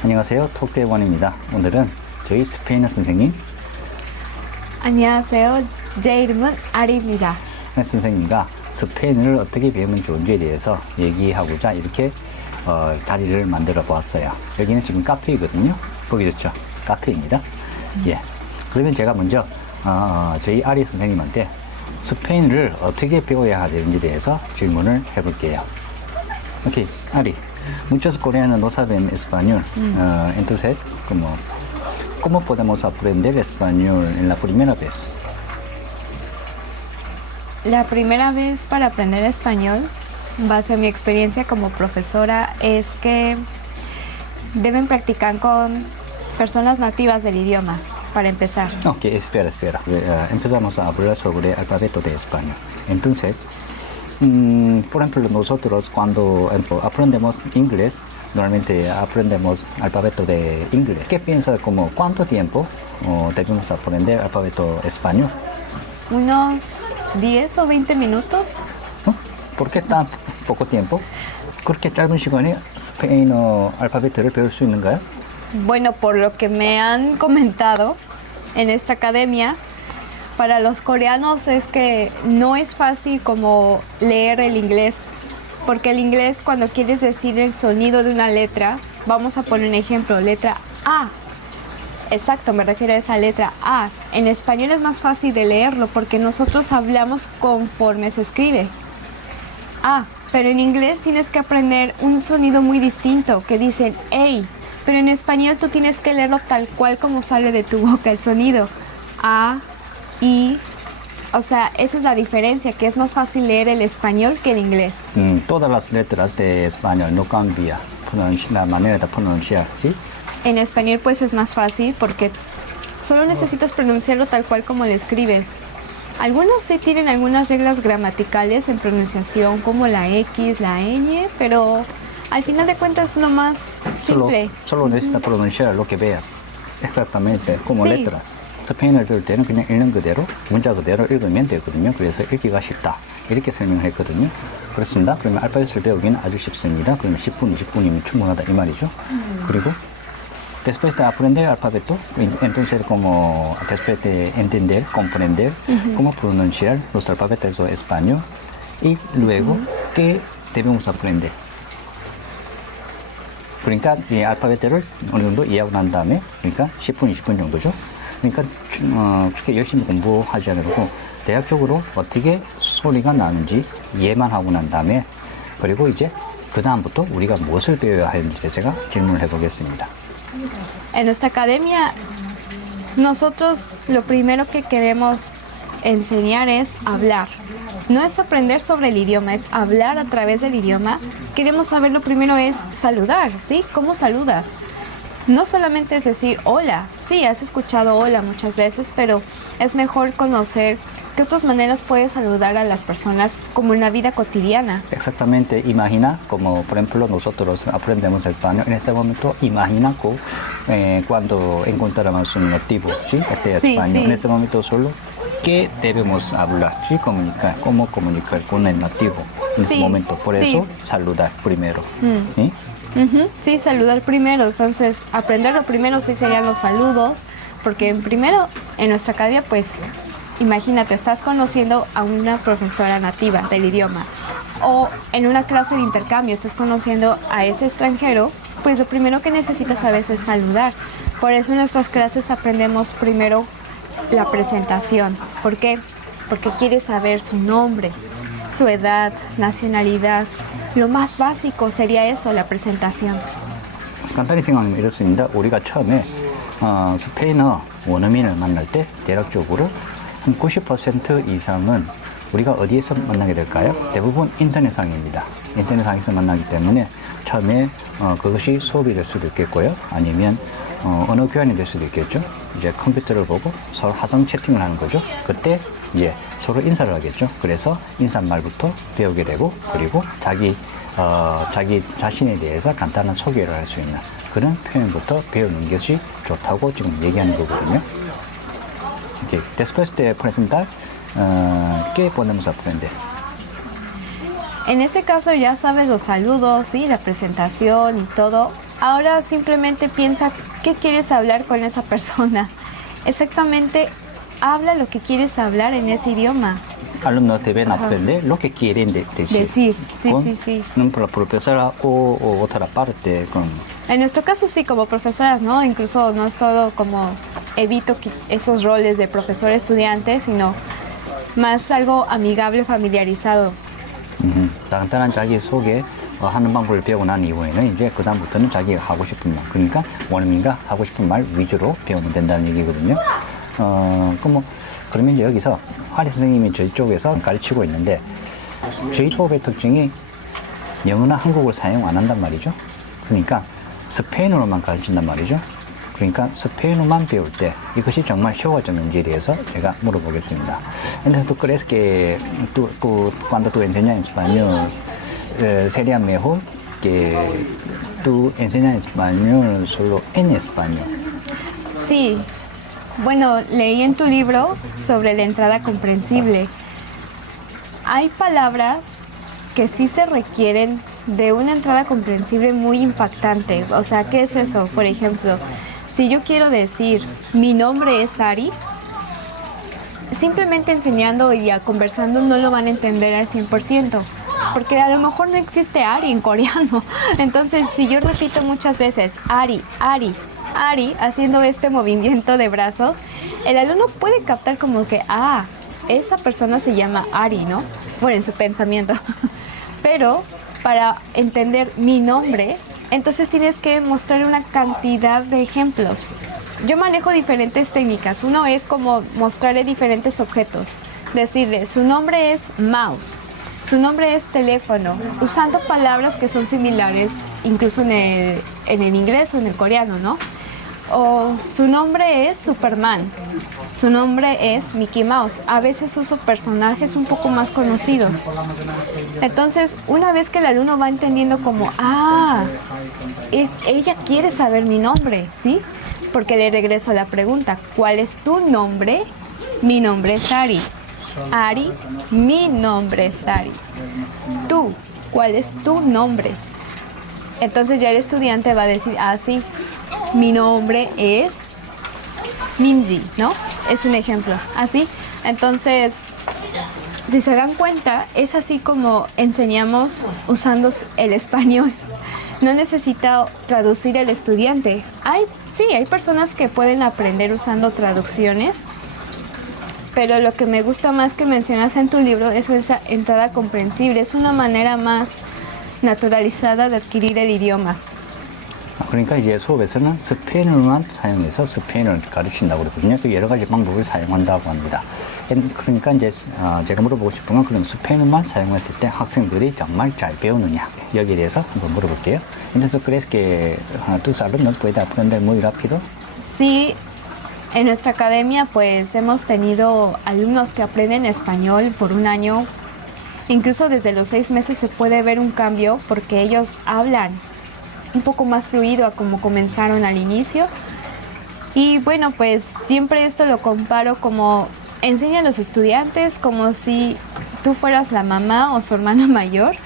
안녕하세요. 톡대원입니다. 오늘은 저희 스페인어 선생님 안녕하세요. 제 이름은 아리입니다. 선생님과 스페인어를 어떻게 배우면 좋은지에 대해서 얘기하고자 이렇게 자리를 만들어 보았어요. 여기는 지금 카페이거든요. 보기 좋죠? 카페입니다. 예. 그러면 제가 먼저 저희 아리 선생님한테 스페인어를 어떻게 배워야 되는지에 대해서 질문을 해볼게요. 오케이, Ari. Muchos coreanos no saben español. Entonces, ¿cómo podemos aprender español en la primera vez? La primera vez para aprender español, en base a mi experiencia como profesora, es que deben practicar con personas nativas del idioma, para empezar. Ok, espera. Empezamos a hablar sobre el alfabeto de español. Entonces, por ejemplo, nosotros cuando aprendemos inglés, normalmente aprendemos alfabeto de inglés. ¿Qué piensas como cuánto tiempo debemos aprender alfabeto español? Unos 10 o 20 minutos. ¿Por qué tan poco tiempo? 그렇게 짧은 시간에 스페인어 알파벳을 배울 수 있는가요? Bueno, por lo que me han comentado en esta academia, para los coreanos es que no es fácil como leer el inglés, porque el inglés cuando quieres decir el sonido de una letra, vamos a poner un ejemplo, letra A. Exacto, me refiero a esa letra A. En español es más fácil de leerlo porque nosotros hablamos conforme se escribe. A, pero en inglés tienes que aprender un sonido muy distinto que dicen ey, pero en español tú tienes que leerlo tal cual como sale de tu boca el sonido. A, I, o sea, esa es la diferencia, que es más fácil leer el español que el inglés. Todas las letras de español no cambia la manera de pronunciar, ¿sí? En español pues es más fácil porque solo necesitas pronunciarlo tal cual como lo escribes. Algunos sí tienen algunas reglas gramaticales en pronunciación como la X, la ñ, pero al final de cuentas es lo más simple. Solo necesita pronunciar lo que vea. Exactamente, como Sí. letras. 스페인어를 배울 때는 그냥 읽는 그대로, 문자 그대로 읽으면 되거든요. 그래서 읽기가 쉽다. 이렇게 설명했거든요. 그렇습니다. 그러면 알파벳을 배우기는 아주 쉽습니다. 그러면 10분, 20분이면 충분하다 이 말이죠. 그리고 después de aprender el alfabeto, entonces como después de entender, comprender cómo pronunciar los alfabetos de español y luego ¿qué debemos aprender? 그러니까 이 알파벳을 어느 정도 이해하고 난 다음에 그러니까 10분, 20분 정도죠. 그러니까 그렇게 열심히 공부하지 않고 대략적으로 어떻게 소리가 나는지 이해만 하고 난 다음에 그리고 이제 그 다음부터 우리가 무엇을 배워야 하는지 제가 질문을 해보겠습니다. En nuestra academia, nosotros lo primero que queremos enseñar es hablar. No es aprender sobre el idioma, es hablar a través del idioma. Queremos saber lo primero es saludar, ¿sí? ¿Cómo saludas? No solamente es decir hola, sí, has escuchado hola muchas veces, pero es mejor conocer qué otras maneras puedes saludar a las personas como en la vida cotidiana. Exactamente, imagina, como por ejemplo nosotros aprendemos español, en este momento imagina cuando encontramos un nativo, ¿sí? Este Sí, español, sí. en este momento solo, ¿qué debemos hablar? ¿Sí? Comunicar, cómo comunicar con el nativo en Sí, este momento, por sí. eso saludar primero, ¿sí? Sí, saludar primero. Entonces, aprender lo primero sí serían los saludos, porque primero en nuestra academia, pues, imagínate, estás conociendo a una profesora nativa del idioma, o en una clase de intercambio estás conociendo a ese extranjero, pues lo primero que necesitas a veces es saludar. Por eso en nuestras clases aprendemos primero la presentación. ¿Por qué? Porque quieres saber su nombre, su edad, nacionalidad. Lo más básico sería eso, la presentación. 간단히 생각하면 이렇습니다. 우리가 처음에 스페인어 원어민을 만날 때 대략적으로 한 90% 이상은 우리가 어디에서 만나게 될까요? 대부분 인터넷상입니다. 인터넷상에서 만나기 때문에 처음에 그것이 수업이 될 수도 있겠고요. 아니면 언어 교환이 될 수도 있겠죠. 이제 컴퓨터를 보고 서로 화상 채팅을 하는 거죠. 그때 이제 서로 인사를 하겠죠. 그래서 인사말부터 배우게 되고 그리고 자기 자신에 대해서 간단한 소개를 할 수 있는 그런 표현부터 배우는 것이 좋다고 지금 얘기하는 거거든요. Okay. Después de presentar, ¿qué podemos aprender? En ese caso ya sabes los saludos, ¿sí? La presentación y todo. Ahora simplemente piensa qué quieres hablar con esa persona. Exactamente, habla lo que quieres hablar en ese idioma. Alumnos deben aprender lo que quieren decir. Sí, con sí, sí. una profesora o otra parte. En nuestro caso sí, como profesoras, ¿no? Incluso no es todo como evito esos roles de profesor-estudiante, sino más algo amigable, familiarizado. 간단한 자기소개 하는 방법을 배우고 난 이후에는 이제 그다음부터는 자기가 하고 싶은 말, 그러니까 원어민과 하고 싶은 말 위주로 배우면 된다는 얘기거든요. 그러면 이제 여기서 하리 선생님이 저희 쪽에서 가르치고 있는데 저희 수업의 특징이 영어나 한국어를 사용 안 한단 말이죠. 그러니까 스페인어로만 가르친단 말이죠. 그러니까 스페인어만 배울 때 이것이 정말 효과적인지에 대해서 제가 물어보겠습니다. Entonces, ¿tú crees que cuando tú enseñas español sería mejor que tú enseñas español solo en español? Sí. Bueno, leí en tu libro sobre la entrada comprensible. Hay palabras que sí se requieren de una entrada comprensible muy impactante. O sea, ¿qué es eso? Por ejemplo, si yo quiero decir, mi nombre es Ari, simplemente enseñando y conversando no lo van a entender al 100%, porque a lo mejor no existe Ari en coreano. Entonces, si yo repito muchas veces, Ari, Ari, Ari, haciendo este movimiento de brazos, el alumno puede captar como que, esa persona se llama Ari, ¿no? Bueno, en su pensamiento. Pero para entender mi nombre, entonces tienes que mostrar una cantidad de ejemplos. Yo manejo diferentes técnicas. Uno es como mostrarle diferentes objetos. Decirle, su nombre es mouse, su nombre es teléfono, usando palabras que son similares, incluso en el inglés o en el coreano, ¿no? O su nombre es Superman, su nombre es Mickey Mouse. A veces uso personajes un poco más conocidos. Entonces, una vez que el alumno va entendiendo como, ella quiere saber mi nombre, ¿sí? Porque le regreso a la pregunta, ¿cuál es tu nombre? Mi nombre es Ari. Ari, mi nombre es Ari. Tú, ¿cuál es tu nombre? Entonces ya el estudiante va a decir, sí, mi nombre es Minji, ¿no? Es un ejemplo, así. Entonces, si se dan cuenta, es así como enseñamos usando el español. No necesita traducir el estudiante. Hay personas que pueden aprender usando traducciones, pero lo que me gusta más que mencionas en tu libro es esa entrada comprensible. Es una manera más naturalizada de adquirir el idioma. 그러니까 이제 수업에서는 스페인어만 사용해서 스페인어를 가르친다고 그러거든요. 그 여러 가지 방법을 사용한다고 합니다. 그러니까 이제 제가 물어보고 싶은 건 그럼 스페인어만 사용했을 때 학생들이 정말 잘 배우느냐 여기에 대해서 한번 물어볼게요. Entonces, ¿crees que tus alumnos pueden aprender muy rápido? Sí, en nuestra academia pues hemos tenido alumnos que aprenden español por un año. Incluso desde los 6 meses se puede ver un cambio porque ellos hablan un poco más fluido a como comenzaron al inicio. Y bueno, pues siempre esto lo comparo como enseña a los estudiantes como si tú fueras la mamá o su hermana mayor,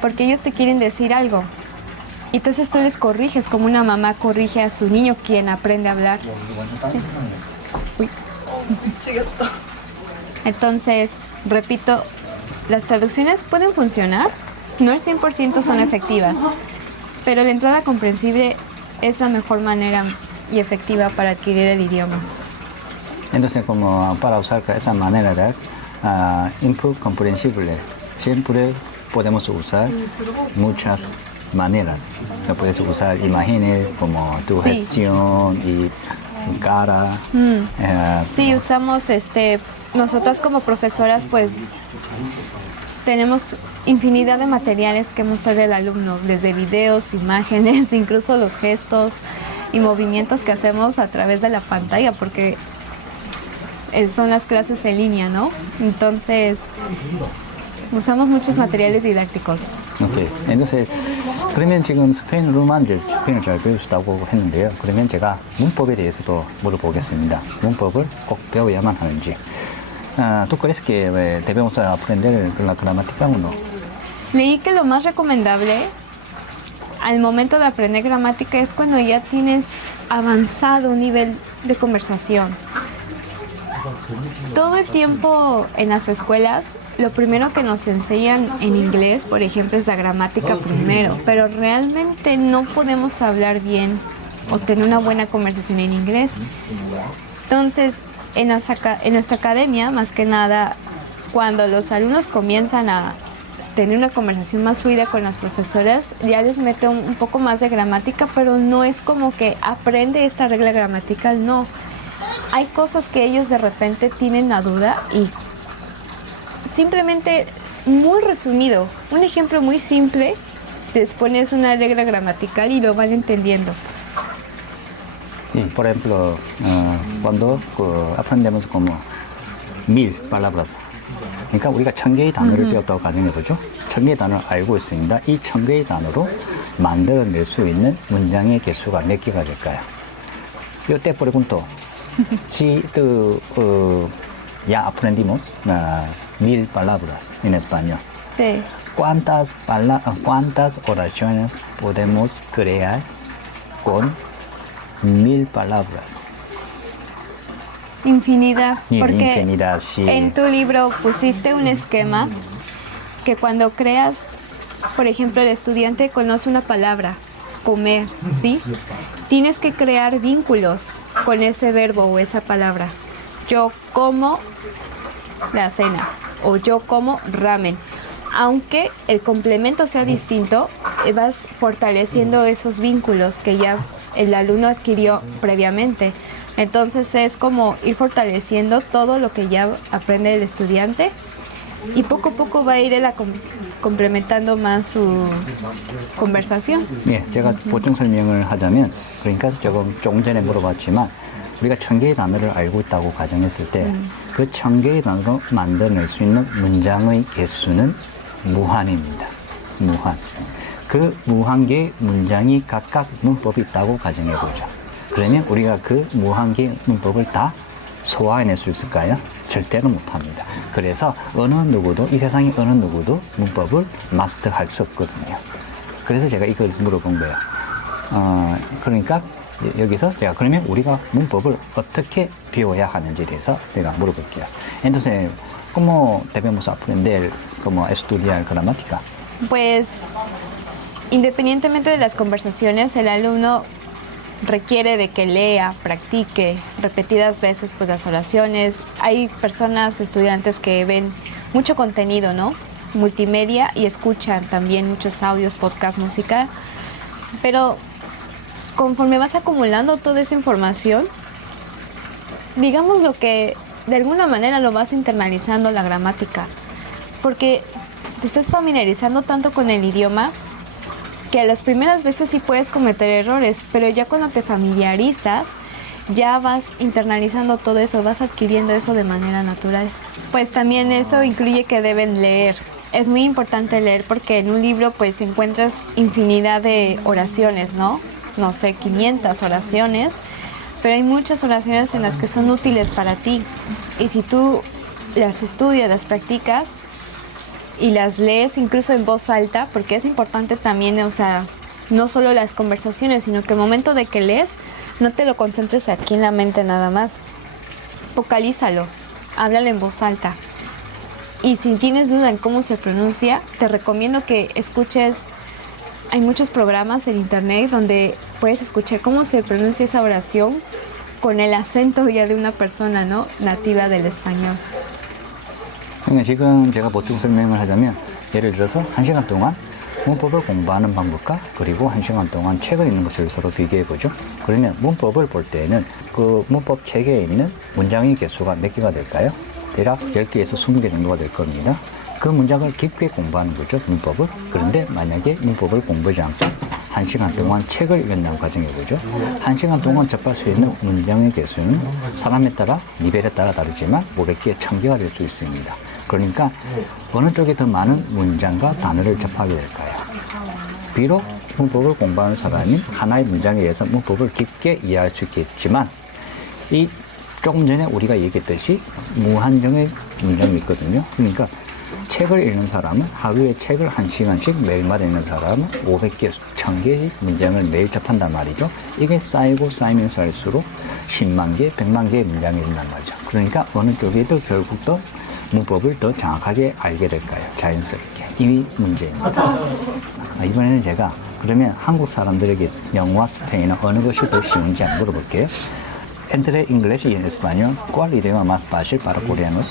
porque ellos te quieren decir algo. Entonces tú les corriges como una mamá corrige a su niño quien aprende a hablar. Uy. Entonces, repito, las traducciones pueden funcionar, no al 100% son efectivas, pero la entrada comprensible es la mejor manera y efectiva para adquirir el idioma. Entonces, como para usar esa manera de input comprensible, siempre podemos usar muchas maneras. Puedes usar imágenes como tu gestión y cara. Sí, usamos nosotras como profesoras pues tenemos infinidad de materiales que mostrarle al alumno, desde videos, imágenes, incluso los gestos y movimientos que hacemos a través de la pantalla, porque son las clases en línea, ¿no? Entonces, usamos muchos materiales didácticos. 오케이. Entonces, 그러면 지금 스페인어로만 이제 스페인을 잘 배우시다고 했는데요. 그러면 제가 문법에 대해서도 물어보겠습니다. 문법을 꼭 배워야만 하는지. ¿Tú crees que debemos aprender la gramática o no? Leí que lo más recomendable al momento de aprender gramática es cuando ya tienes avanzado un nivel de conversación. Todo el tiempo en las escuelas, lo primero que nos enseñan en inglés, por ejemplo, es la gramática primero, pero realmente no podemos hablar bien o tener una buena conversación en inglés. Entonces, en nuestra academia, más que nada, cuando los alumnos comienzan a tener una conversación más fluida con las profesoras, ya les meto un poco más de gramática, pero no es como que aprende esta regla gramatical, no. Hay cosas que ellos de repente tienen la duda y simplemente, muy resumido, un ejemplo muy simple, les pones una regla gramatical y lo van entendiendo. Sí, por ejemplo, cuando aprendemos como 1000 palabras. 그러니까 우리가 1000개의 단어를 배웠다고 가정해보죠. 1000개의 단어를 알고 있습니다. 이 1000개의 단어로 만들어낼 수 있는 문장의 개수가 몇 개가 될까요? Yo te pregunto, si tú ya aprendimos 1000 palabras en español, Sí. ¿cuántas oraciones podemos crear con 1000 palabras? Infinidad, Sí, porque infinidad, sí. en tu libro pusiste un esquema que cuando creas, por ejemplo, el estudiante conoce una palabra, comer, ¿sí? Tienes que crear vínculos con ese verbo o esa palabra. Yo como la cena o yo como ramen. Aunque el complemento sea distinto, vas fortaleciendo esos vínculos que ya el alumno adquirió previamente. Entonces es como ir fortaleciendo todo lo que ya aprende el estudiante y poco a poco va a ir complementando más su conversación. 예, 제가 보충 설명을 하자면, 그러니까 조금 전에 물어봤지만, 우리가 1000개의 단어를 알고 있다고 가정했을 때, 그 1000개의 단어로 만들어낼 수 있는 문장의 개수는 무한입니다. 무한. 그 무한 개의 문장이 각각 문법이 있다고 가정해보죠. 그러면 우리가 그 무한 개의 문법을 다 소화해낼 수 있을까요? 절대로 못합니다. 그래서 어느 누구도, 이 세상의 어느 누구도 문법을 마스터할 수 없거든요. 그래서 제가 이걸 물어본 거예요. 그러니까 여기서 제가 그러면 우리가 문법을 어떻게 배워야 하는지에 대해서 제가 물어볼게요. Entonces, ¿cómo debemos aprender, cómo estudiar gramática? Pues, independientemente de las conversaciones, el alumno requiere de que lea, practique repetidas veces pues las oraciones. Hay personas, estudiantes que ven mucho contenido, ¿no? Multimedia y escuchan también muchos audios, podcast, música. Pero conforme vas acumulando toda esa información, digamos lo que de alguna manera lo vas internalizando la gramática. Porque te estás familiarizando tanto con el idioma que las primeras veces sí puedes cometer errores, pero ya cuando te familiarizas, ya vas internalizando todo eso, vas adquiriendo eso de manera natural. Pues también eso incluye que deben leer. Es muy importante leer porque en un libro pues encuentras infinidad de oraciones, ¿no? No sé, 500 oraciones, pero hay muchas oraciones en las que son útiles para ti. Y si tú las estudias, las practicas, y las lees incluso en voz alta, porque es importante también, o sea, no solo las conversaciones, sino que el momento de que lees, no te lo concentres aquí en la mente nada más. Vocalízalo, háblalo en voz alta. Y si tienes duda en cómo se pronuncia, te recomiendo que escuches, hay muchos programas en internet donde puedes escuchar cómo se pronuncia esa oración con el acento ya de una persona, ¿no?, nativa del español. 그러니까 지금 제가 보충 설명을 하자면, 예를 들어서 1시간 동안 문법을 공부하는 방법과 그리고 1시간 동안 책을 읽는 것을 서로 비교해 보죠. 그러면 문법을 볼 때에는 그 문법 책에 있는 문장의 개수가 몇 개가 될까요? 대략 10개에서 20개 정도가 될 겁니다. 그 문장을 깊게 공부하는 거죠, 문법을. 그런데 만약에 문법을 공부하지 않고 1시간 동안 책을 읽는다고 가정해보죠. 1시간 동안 접할 수 있는 문장의 개수는 사람에 따라, 레벨에 따라 다르지만 500개, 1000개가 될 수 있습니다. 그러니까 어느 쪽에 더 많은 문장과 단어를 접하게 될까요? 비록 문법을 공부하는 사람이 하나의 문장에 의해서 문법을 깊게 이해할 수 있겠지만, 이 조금 전에 우리가 얘기했듯이 무한정의 문장이 있거든요. 그러니까 책을 읽는 사람은 하루에 책을 1시간씩 매일마다 읽는 사람은 500개, 1000개의 문장을 매일 접한단 말이죠. 이게 쌓이고 쌓이면서 할수록 10만 개, 100만 개의 문장이 된단 말이죠. 그러니까 어느 쪽에도 결국 더 문법을 더 정확하게 알게 될까요? 자연스럽게. 이 문제입니다. 이번에는 제가 그러면 한국 사람들에게 영어와 스페인어 어느 것이 더 쉬운지 한번 물어볼게요. Entre inglés y español, ¿cuál idioma más fácil para coreanos?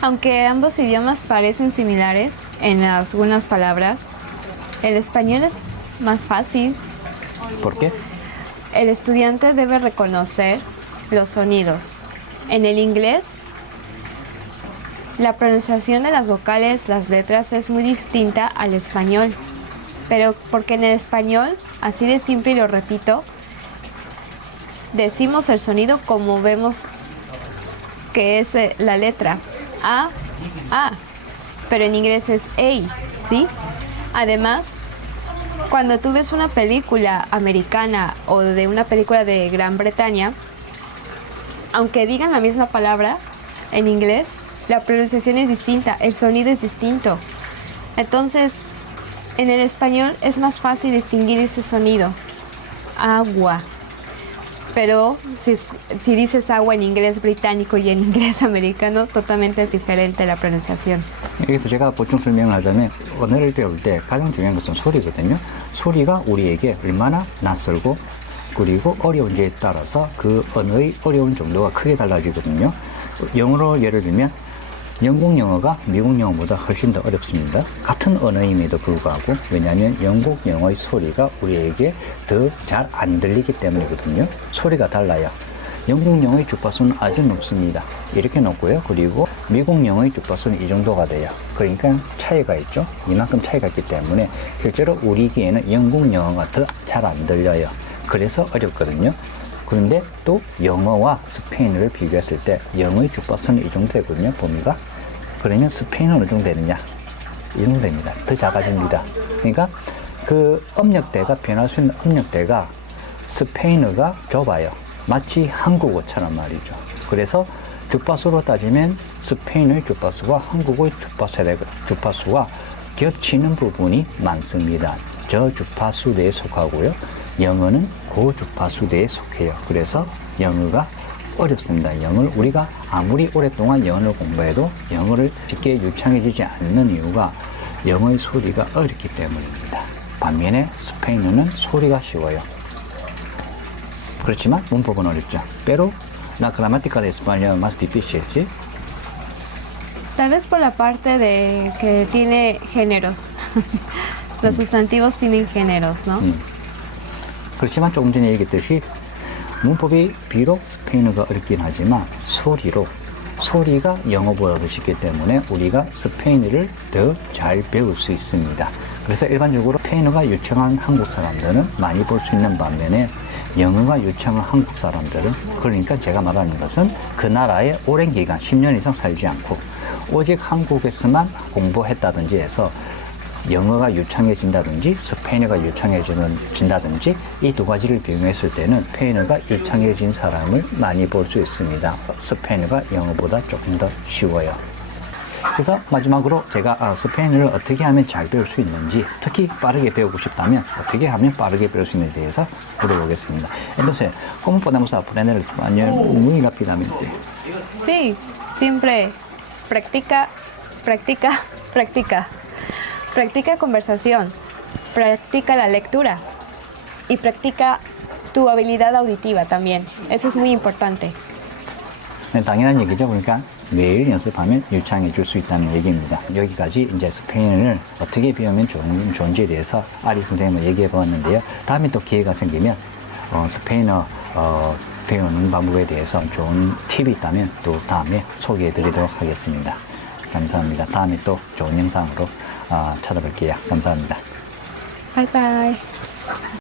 Aunque ambos idiomas parecen similares en algunas palabras, el español es más fácil. ¿Por qué? El estudiante debe reconocer los sonidos. En el inglés, la pronunciación de las vocales, las letras es muy distinta al español. Pero porque en el español, así de simple y lo repito, decimos el sonido como vemos que es la letra A, A. Pero en inglés es A, ¿sí? Además, cuando tú ves una película americana o de una película de Gran Bretaña, aunque digan la misma palabra en inglés, la pronunciación es distinta, el sonido es distinto. Entonces, en el español es más fácil distinguir ese sonido. Agua. Pero si dices agua en inglés británico y en inglés americano, totalmente es diferente la pronunciación. 여기서 제가 보충 설명을 하자면 언어를 배울 때 가장 중요한 것은 소리거든요. 소리가 우리에게 얼마나 낯설고 그리고 어려운지에 따라서 그 언어의 어려운 정도가 크게 달라지거든요. 영어로 예를 들면 영국 영어가 미국 영어보다 훨씬 더 어렵습니다. 같은 언어임에도 불구하고 왜냐하면 영국 영어의 소리가 우리에게 더 잘 안 들리기 때문이거든요. 소리가 달라요. 영국 영어의 주파수는 아주 높습니다. 이렇게 높고요. 그리고 미국 영어의 주파수는 이 정도가 돼요. 그러니까 차이가 있죠. 이만큼 차이가 있기 때문에 실제로 우리 귀에는 영국 영어가 더 잘 안 들려요. 그래서 어렵거든요. 그런데 또 영어와 스페인어를 비교했을 때 영어의 주파수는 이 정도 되거든요. 범위가. 그러면 스페인어는 어느 정도 되느냐? 이 정도 됩니다. 더 작아집니다. 그러니까 그 음역대가 변할 수 있는 음역대가 스페인어가 좁아요. 마치 한국어처럼 말이죠. 그래서 주파수로 따지면 스페인어의 주파수와 한국어의 주파수가 겹치는 부분이 많습니다. 저 주파수대에 속하고요. 영어는 그 주파수대에 속해요. 그래서 영어가 어렵습니다. 영어를 우리가 아무리 오랫동안 영어를 공부해도 영어를 쉽게 유창해지지 않는 이유가 영어의 소리가 어렵기 때문입니다. 반면에 스페인어는 소리가 쉬워요. 그렇지만 문법은 어렵죠. Pero la gramática de español es más difícil, ¿sí? Tal vez por la parte de que tiene géneros. Los sustantivos tienen géneros, ¿no? 그렇지만 조금 전에 얘기했듯이 문법이 비록 스페인어가 어렵긴 하지만 소리가 영어보다 더 쉽기 때문에 우리가 스페인어를 더 잘 배울 수 있습니다. 그래서 일반적으로 스페인어가 유창한 한국 사람들은 많이 볼 수 있는 반면에 영어가 유창한 한국 사람들은 그러니까 제가 말하는 것은 그 나라에 오랜 기간 10년 이상 살지 않고 오직 한국에서만 공부했다든지 해서 영어가 유창해진다든지 스페인어가 유창해진다든지 이 두 가지를 비교했을 때는 스페인어가 유창해진 사람을 많이 볼 수 있습니다. 스페인어가 영어보다 조금 더 쉬워요. 그래서 마지막으로 제가 스페인어를 어떻게 하면 잘 배울 수 있는지 특히 빠르게 배우고 싶다면 어떻게 하면 빠르게 배울 수 있는지에 대해서 물어보겠습니다. Entonces, ¿cómo podemos aprender el español muy rápidamente? Sí, siempre practica, practica, practica. Practica conversación, practica la lectura y practica tu habilidad auditiva también. Eso es muy importante. 네, 당연한 얘기죠. 그러니까 매일 연습하면 유창해질 수 있다는 얘기입니다. 여기까지 이제 스페인어를 어떻게 배우면 좋은지에 대해서 아리 선생님을 얘기해 보았는데요. 다음에 또 기회가 생기면 스페인어 배우는 방법에 대해서 좋은 팁이 있다면 또 다음에 소개해 드리도록 하겠습니다. 감사합니다. 다음에 또 좋은 영상으로 찾아뵐게요. 감사합니다. Bye bye.